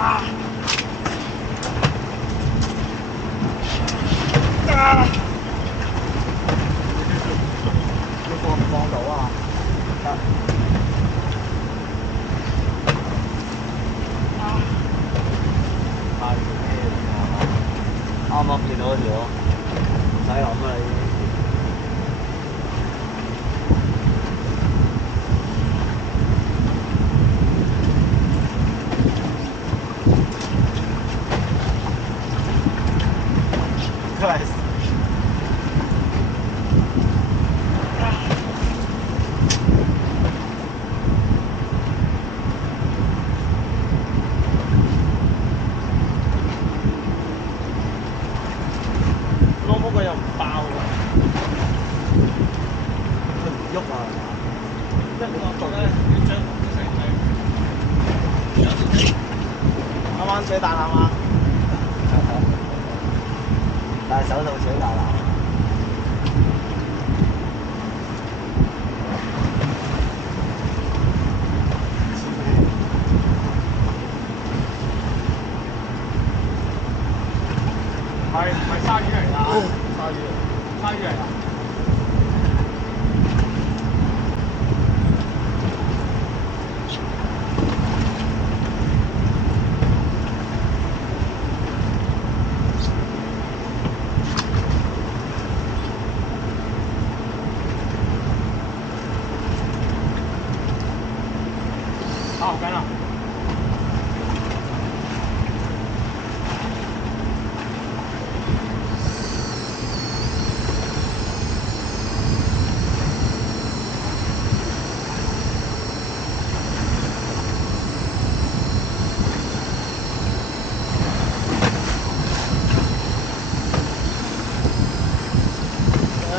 你放唔放到啊？得。太咩啦？啱啱見到嗰條，唔使諗啦你。攞嗰個又唔爆喎，佢唔喐啊！一落咗咧，要將啱啱扯大纜啊！戴手套扯大纜。唔係鯊魚嚟㗎？鯊魚嚟㗎？好緊啊！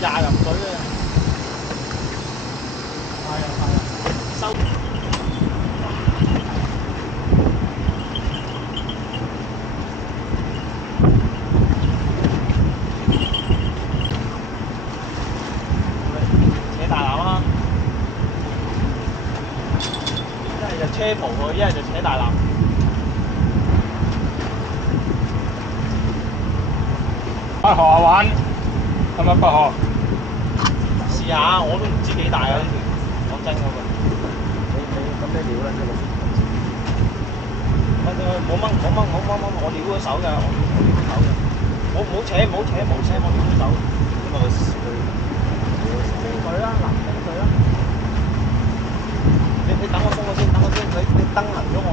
廿入水啊！係啊，收。扯大纜啊！一係就車蒲佢，一係就扯大纜。北河玩係咪北河？試下，我都唔知幾大啊！呢條講真嗰個。咁你撩啦呢個？冇掹，我撩咗手㗎，我撩咗手嘅。唔好扯，我撩咗手。咁啊佢佢啦，嗱，頂佢啦。你等我封我先，你蹬行咗我。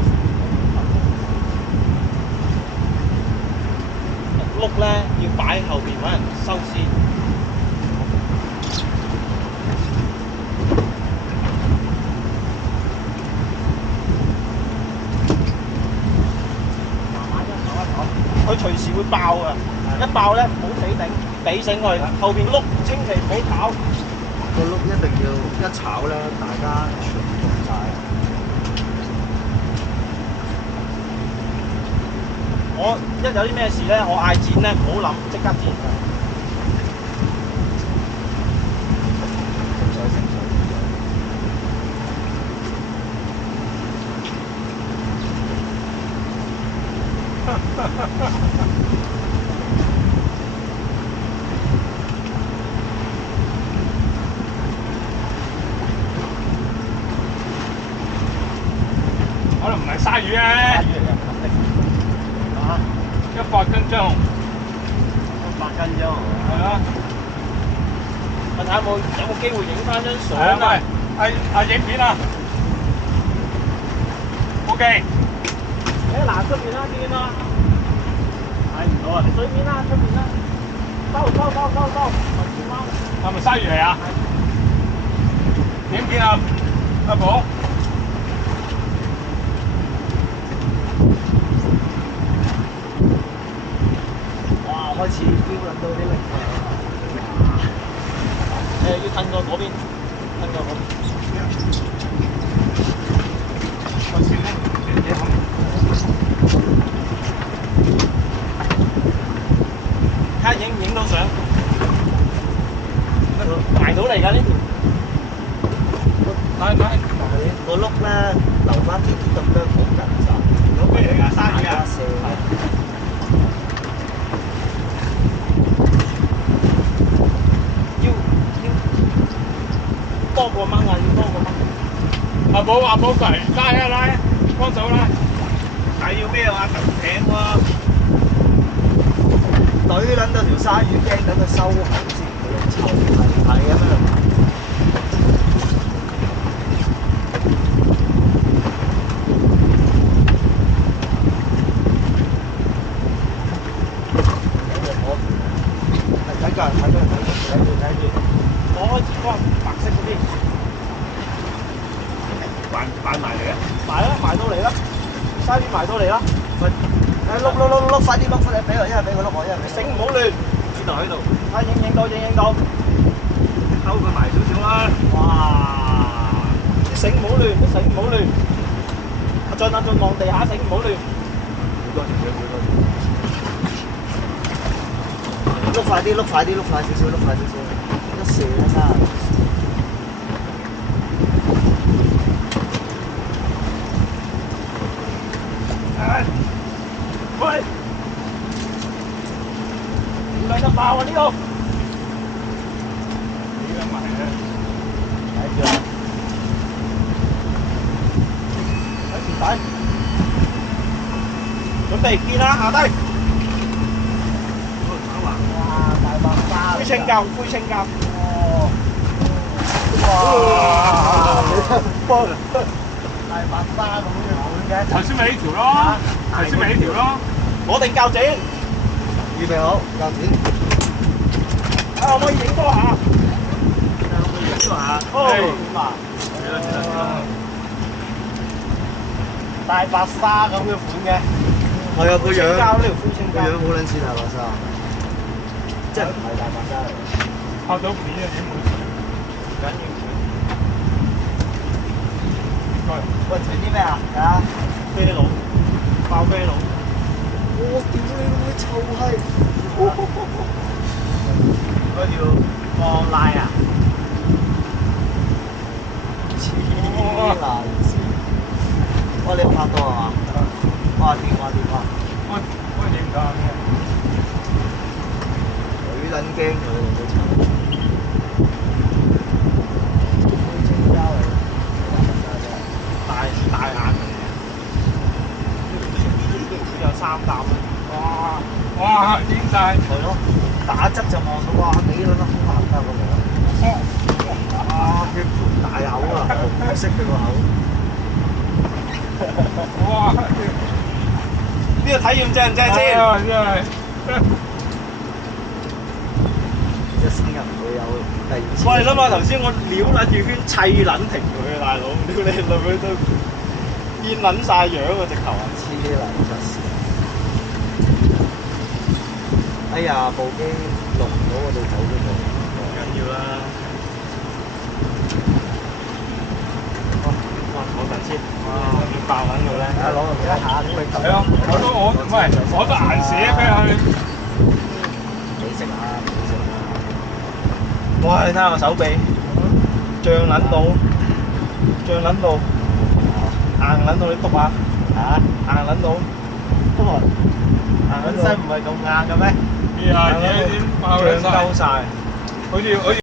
碌咧要擺喺後邊揾人收屍。佢隨時會爆㗎，一爆咧唔好死頂，俾醒佢，後邊碌千祈唔好跑。個碌一定要一炒咧，大家全部中晒。我一有啲咩事咧，我嗌剪咧，唔好諗，即刻剪。可能唔係鯊魚咧，鯊魚嚟㗎，肯定。啊100斤張紅。100斤啫係啊。我睇下有冇機會影翻張相係啊！係影片啊。OK。嗱出邊啦，見啦。睇唔到啊！水面啦，出邊啦。收。係咪鯊魚嚟啊？影片啊，阿寶。哇！開始飆撚到啲力啊！要褪過嗰邊，褪過嗰邊。個線咧，幾好。睇下影唔影到相？埋到嚟㗎呢條。睇。個碌咧留翻啲咁多好緊實。有咩嚟㗎？鯊魚多個掹啊，要多個掹。阿寶過嚟拉一拉，幫手拉。睇要咩啊？頭艇喎。懟撚到條鯊魚，驚等佢收口先，佢臭係咁樣。攞開支光白色嗰啲，擺埋嚟啊！埋啦，埋到嚟啦，鯊魚埋到嚟啦，碌，快啲碌，快啲俾佢，一係俾佢碌我，一係俾繩唔好亂，呢度喺度，啊影到，溝佢埋少少啦。哇！啲繩唔好亂，盡望地下繩唔好亂，碌快啲，碌快少少，一射啦生。喂，唔係得爆啊呢度！睇住啊！睇時仔，準備見啦，下低。哇！大白鯊，灰青膠。哇！大白鯊咁嘅款嘅。頭先咪呢條咯，攞定鉸剪，預備好，鉸剪。可唔可以影多下？哦，點啊？大白鯊咁嘅款嘅。係啊，個樣膠呢條灰青膠，個樣好撚似大白鯊，即係唔係大白鯊嚟。拍到片啊，點會？緊要。喂，整啲咩啊？睇下。啤佬，爆啤佬。我屌你老味臭閪！嗰條放拉啊！黐撚線！哇！你有拍到啊嘛？哇！電話！我影㗎咩？佢撚驚佢哋都臭。灰青膠嚟，大眼嚟嘅，只有3擔啦。哇！點晒？係咯，打側就望到哇幾撚得好難㗎個樣。哇！佢盤大口啊，紅色佢個口。哇！呢個體驗正唔正先？真係。一生人唔會有第二次。喂，你諗下頭先我撩撚住圈砌撚停佢啊，大佬！屌你老味都變撚晒樣啊，直頭啊！黐撚實線。哎呀，部機錄唔到我哋走咗步。唔緊要啦。我陣先，要爆撚佢咧。攞一下點去係啊，我都捱寫俾佢。幾食啊？哇！你睇下我手臂，脹撚到，硬撚到你篤下，硬撚到，硬撚到。本身唔係咁硬嘅咩？啲啊嘢點爆脹晒？鳩晒。好似